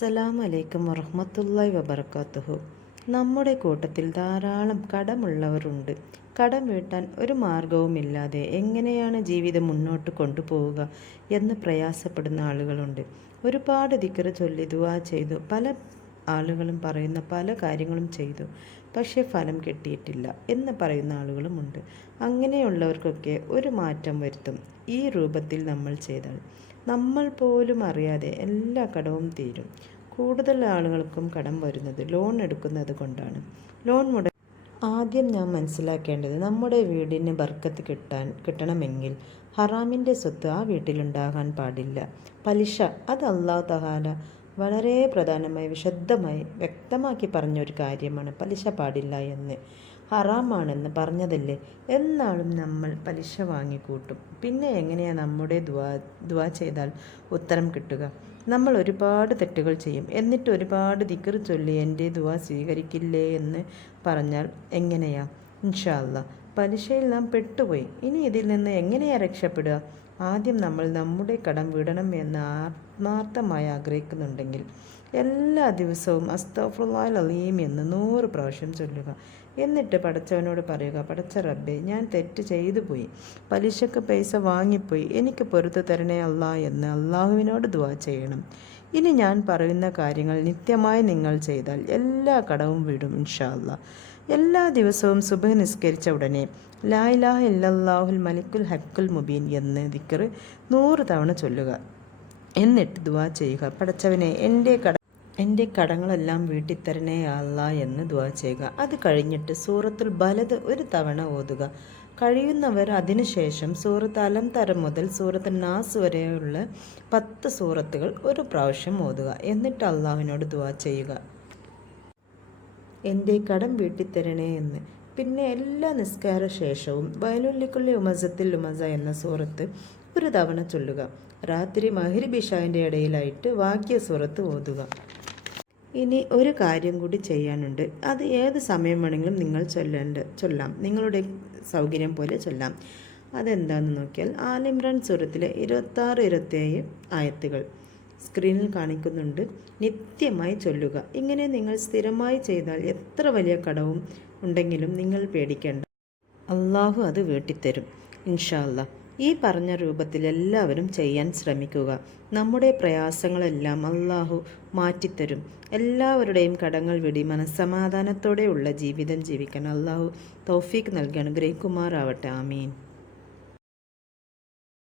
അസ്സലാമു അലൈക്കും വറഹ്മത്തുള്ളാഹി വബർക്കാത്തുഹു നമ്മുടെ കൂട്ടത്തിൽ ധാരാളം കടമുള്ളവരുണ്ട്. കടം വീട്ടാൻ ഒരു മാർഗവുമില്ലാതെ എങ്ങനെയാണ് ജീവിതം മുന്നോട്ട് കൊണ്ടുപോവുക എന്ന് പ്രയാസപ്പെടുന്ന ആളുകളുണ്ട്. ഒരുപാട് ദിക്കറ് ചൊല്ലി ദുവാ ചെയ്തു. പല ആളുകളും പറയുന്ന പല കാര്യങ്ങളും ചെയ്തു. പക്ഷേ ഫലം കിട്ടിയിട്ടില്ല എന്ന് പറയുന്ന ആളുകളുമുണ്ട് അങ്ങനെയുള്ളവർക്കൊക്കെ ഒരു മാറ്റം വരുത്തും ഈ രൂപത്തിൽ നമ്മൾ ചെയ്താൽ. നമ്മൾ പോലും അറിയാതെ എല്ലാ കടവും തീരും. കൂടുതൽ ആളുകൾക്കും കടം വരുന്നത് ലോൺ എടുക്കുന്നത് കൊണ്ടാണ്. ലോൺ മുട ആദ്യം ഞാൻ മനസ്സിലാക്കേണ്ടത് നമ്മുടെ വീടിന് ബർക്കത്ത് കിട്ടാൻ കിട്ടണമെങ്കിൽ ഹറാമിന്റെ സ്വത്ത് ആ വീട്ടിലുണ്ടാകാൻ പാടില്ല. പലിശ അത് അള്ളാഹു തഹാല വളരെ പ്രധാനമായി വിശദമായി വ്യക്തമാക്കി പറഞ്ഞൊരു കാര്യമാണ് പലിശ പാടില്ല എന്ന്. ഹറാമാണെന്ന് പറഞ്ഞതല്ലേ? എന്നാളും നമ്മൾ പലിശ വാങ്ങിക്കൂട്ടും. പിന്നെ എങ്ങനെയാണ് നമ്മുടെ ദ്വാ ദ്വാ ചെയ്താൽ ഉത്തരം കിട്ടുക? നമ്മൾ ഒരുപാട് തെറ്റുകൾ ചെയ്യും. എന്നിട്ട് ഒരുപാട് ദിക്കർ ചൊല്ലി എന്റെ ദ്വാ സ്വീകരിക്കില്ലേ എന്ന് പറഞ്ഞാൽ എങ്ങനെയാ? ഇൻഷാല്ല പലിശയിൽ നാം പെട്ടുപോയി. ഇനി ഇതിൽ നിന്ന് എങ്ങനെയാണ് രക്ഷപ്പെടുക? ആദ്യം നമ്മൾ നമ്മുടെ കടം വിടണം എന്ന് ആത്മാർത്ഥമായി ആഗ്രഹിക്കുന്നുണ്ടെങ്കിൽ എല്ലാ ദിവസവും അസ്തഫുല്ലാൽ അലീം എന്ന് നൂറ് പ്രാവശ്യം ചൊല്ലുക. എന്നിട്ട് പടച്ചവനോട് പറയുക പടച്ച റബ്ബെ ഞാൻ തെറ്റ് ചെയ്തു പോയി. പലിശക്ക് പൈസ വാങ്ങിപ്പോയി. എനിക്ക് പൊറുത്തു തരണേ അല്ല എന്ന് അള്ളാഹുവിനോട് ദുവാ ചെയ്യണം. ഇനി ഞാൻ പറയുന്ന കാര്യങ്ങൾ നിത്യമായി നിങ്ങൾ ചെയ്താൽ എല്ലാ കടവും വിടും ഇൻഷാ അല്ലാ എല്ലാ ദിവസവും സുബ നിസ്കരിച്ച ഉടനെ ലായ്ലാഹ് ഇല്ലാഹുൽ മലിക്കുൽ ഹക്കുൽ മുബീൻ എന്ന് ദിക്കറ് നൂറ് തവണ ചൊല്ലുക. എന്നിട്ട് ദുവാ ചെയ്യുക. പടച്ചവനെ എന്റെ കട എന്റെ കടങ്ങളെല്ലാം വീട്ടിത്തരണേ അല്ല എന്ന് ദുവാ ചെയ്യുക. അത് കഴിഞ്ഞിട്ട് സൂറത്തുൽ ബലത് ഒരു തവണ ഓതുക. കഴിയുന്നവർ അതിനുശേഷം സൂറത്ത് അലം തരം മുതൽ സൂറത്ത് നാസ് വരെയുള്ള പത്ത് സൂറത്തുകൾ ഒരു പ്രാവശ്യം ഓതുക. എന്നിട്ട് അള്ളാഹുവിനോട് ദുവാ ചെയ്യുക. എന്റെ കടം വീട്ടിത്തരണേ എന്ന്. പിന്നെ എല്ലാ നിസ്കാര ശേഷവും വയലുള്ളിക്കുള്ളി ഉമസത്തിൽ ഉമസ എന്ന സൂറത്ത് ഒരു തവണ ചൊല്ലുക. രാത്രി മഹിരിബിഷാവിന്റെ ഇടയിലായിട്ട് വാക്യ സൂറത്ത് ഓതുക. ഇനി ഒരു കാര്യം കൂടി ചെയ്യാനുണ്ട്. അത് ഏത് സമയം വേണമെങ്കിലും നിങ്ങൾ ചൊല്ലേണ്ട ചൊല്ലാം. നിങ്ങളുടെ സൗകര്യം പോലെ ചൊല്ലാം. അതെന്താണെന്ന് നോക്കിയാൽ ആലിമ്രാൻ സൂറത്തിലെ ഇരുപത്താറ് ഇരുപത്തേഴ് ആയത്തുകൾ സ്ക്രീനിൽ കാണിക്കുന്നുണ്ട്. നിത്യമായി ചൊല്ലുക. ഇങ്ങനെ നിങ്ങൾ സ്ഥിരമായി ചെയ്താൽ എത്ര വലിയ കടവും ഉണ്ടെങ്കിലും നിങ്ങൾ പേടിക്കേണ്ട. അള്ളാഹു അത് വീട്ടിത്തരും. ഇൻഷാല്ല ഈ പറഞ്ഞ രൂപത്തിൽ എല്ലാവരും ചെയ്യാൻ ശ്രമിക്കുക. നമ്മുടെ പ്രയാസങ്ങളെല്ലാം അള്ളാഹു മാറ്റിത്തരും. എല്ലാവരുടെയും കടങ്ങൾ വിടി മനസ്സമാധാനത്തോടെയുള്ള ജീവിതം ജീവിക്കാൻ അള്ളാഹു തൗഫീഖ് നൽകി അനുഗ്രഹിക്കുമാറാവട്ടെ. ആമീൻ.